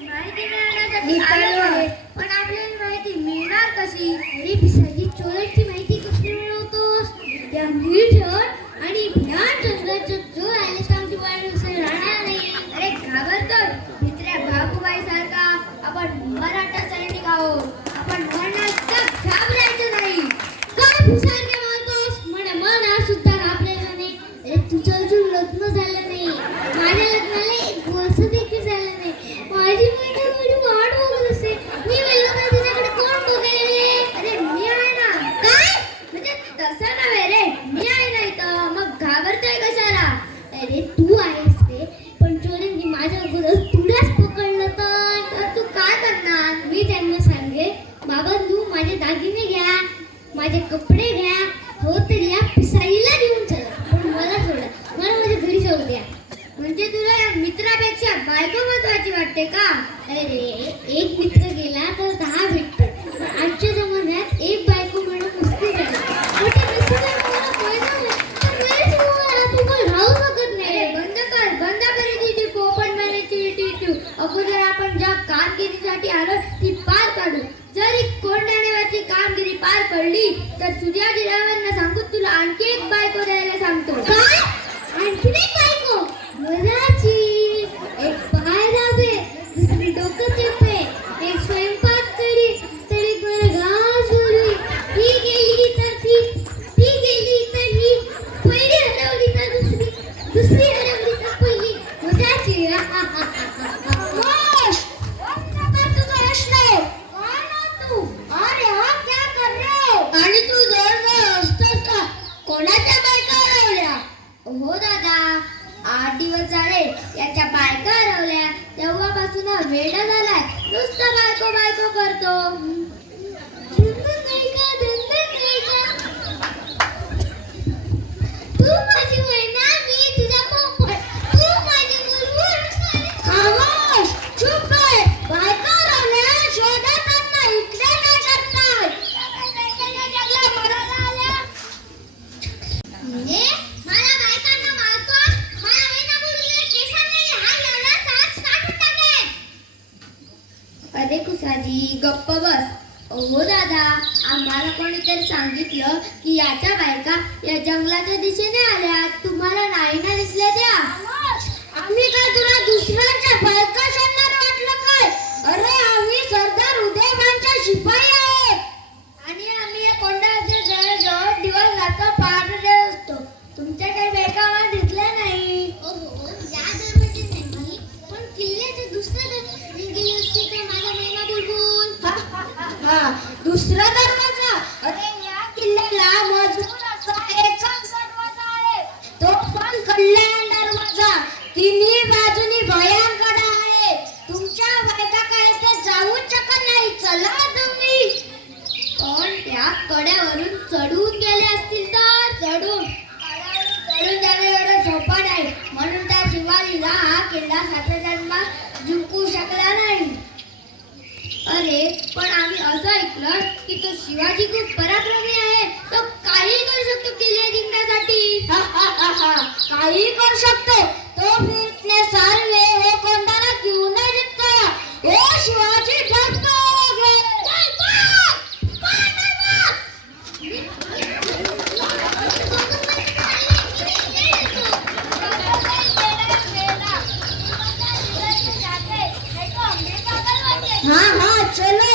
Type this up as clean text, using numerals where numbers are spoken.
माहिती मिळवण्यासाठी आलो आहे, पण आपल्याला माहिती मिळणार कशी? अरे पिसाजी, चोरांची माहिती कशी मिळवतोस? त्या नीळसर आणि भ्याड जंगलात जो आलेस आमची वाढ राहणार नाही. अरे घाबरतोय भित्र्या भागूबाई सारखा. आपण मराठा सैनिक आहोत, आपण मरण्याचा घाबरायचं नाही. काय भुसारखे मारतोस? मला सुद्धा घाबरायचं नाही. अरे तुझं अजून लग्न झालं नाही, माझ्या लग्नाला 1 वर्ष देखील झालं नाही. माझी मैत्रीण वाट बघत असते. मी बोललो का तुझ्याकडे कोण बघेल? अरे मी आहे ना. काय म्हणजे तसं नव्हे रे, मी आहे ना इथं. मग घाबरतोय कशाला? अरे तू आहेस रे, पण चोरांनी माझ्या अगोदर तुलाच पकडलं तर तू काय करणार? मी त्यांना सांगे, बाबा तू माझे दागिने घ्या, माझे कपडे घ्या, हो तर या पिसाईला घेऊन चला, पण मला सोडा, मला माझ्या घरी जाऊ द्या. म्हणजे तुला या मित्रापेक्षा बायको महत्वाची वाटते का? अरे एक मित्र गेला तर 10 भेटते. आजच्या जमान्यात एक बायको मिळणं मुश्किल आहे. अगोदर आपण ज्या कामगिरीसाठी आलो ती पार पाडू. जर कोंडाण्यावरची कामगिरी पार पडली तर सूर्याजीरावांना सांगू तुला आणखी एक बायको द्यायला सांगतो. काय? आणखी एक बायको? मजाची. एक पाय दाबे, दुसरी डोकं चेपे, एक स्वयंपाक करी, तरी कर घास उरली. ती गेली तर ती गेली तर ही, पहिली हरवली तर दुसरी हरवली तर पहिली. मजाची. आणि तू जवळ असतोस का? कोणाच्या बायका हरवल्या? हो दादा, 8 दिवस झाले याच्या बायका हरवल्या. तेव्हापासून हा वेडा झालाय, नुसतं बायको बायको करतो. तू माझी मैना, मी तुझा पोपट, तू माझी बुलबुल. खामोश, चुप आहे. बायका हरवल्या शोधताना इकडे काय करताय? मला बायकांना मारतोस? मला मैना बुलबुल केसांनी हात लावला तर काढून टाकेन. अरे कुसाजी गप्प बस. हो दादा, आम्हाला कोणीतरी सांगितलं की याच्या बायका या जंगलाच्या दिशेने आल्या. तुम्हाला नाही ना दिसल्या त्या? आम्ही काय तुला दुसऱ्याच्या बायका शोधणार वाटलं काय? अरे आम्ही सरदार उदयभानच्या शिपाई आहेत आणि आम्ही या कोंडाच्या जवळ दिवस रात्र पाहत असतो. तुमच्या काही बायका आम्हाला दिसल्या नाही. या दरवाजे नाही, पण किल्ल्याच्या दुसऱ्या गेली असती का माझा मैना बुलबुल? दुसरा दरवाजा? अरे या किल्ल्याला मजबूत असा एकच दरवाजा आहे, तो पण कल्याण दरवाजा. तिन्ही बाजूनी भयंकर आहे. तुमच्या बायका काय ते जाऊच शकत नाही. चला तुम्ही. पण त्या कड्यावरून चढून गेले असतील तर? चढून जाणं एवढं सोपं नाही, म्हणून त्या शिवाजीला हा किल्ला 7 जन्मात जिंकू शकला नाही. अरे पण आम्ही असं ऐकलं की तो शिवाजी खूप पराक्रमी आहे, तो काही करू शकतो किल्ले जिंकण्यासाठी. काही करू शकतो तो. फिरने सारवे हे कोंडाणा घेऊन जिंकला. हे शिवाजी भक्त चलो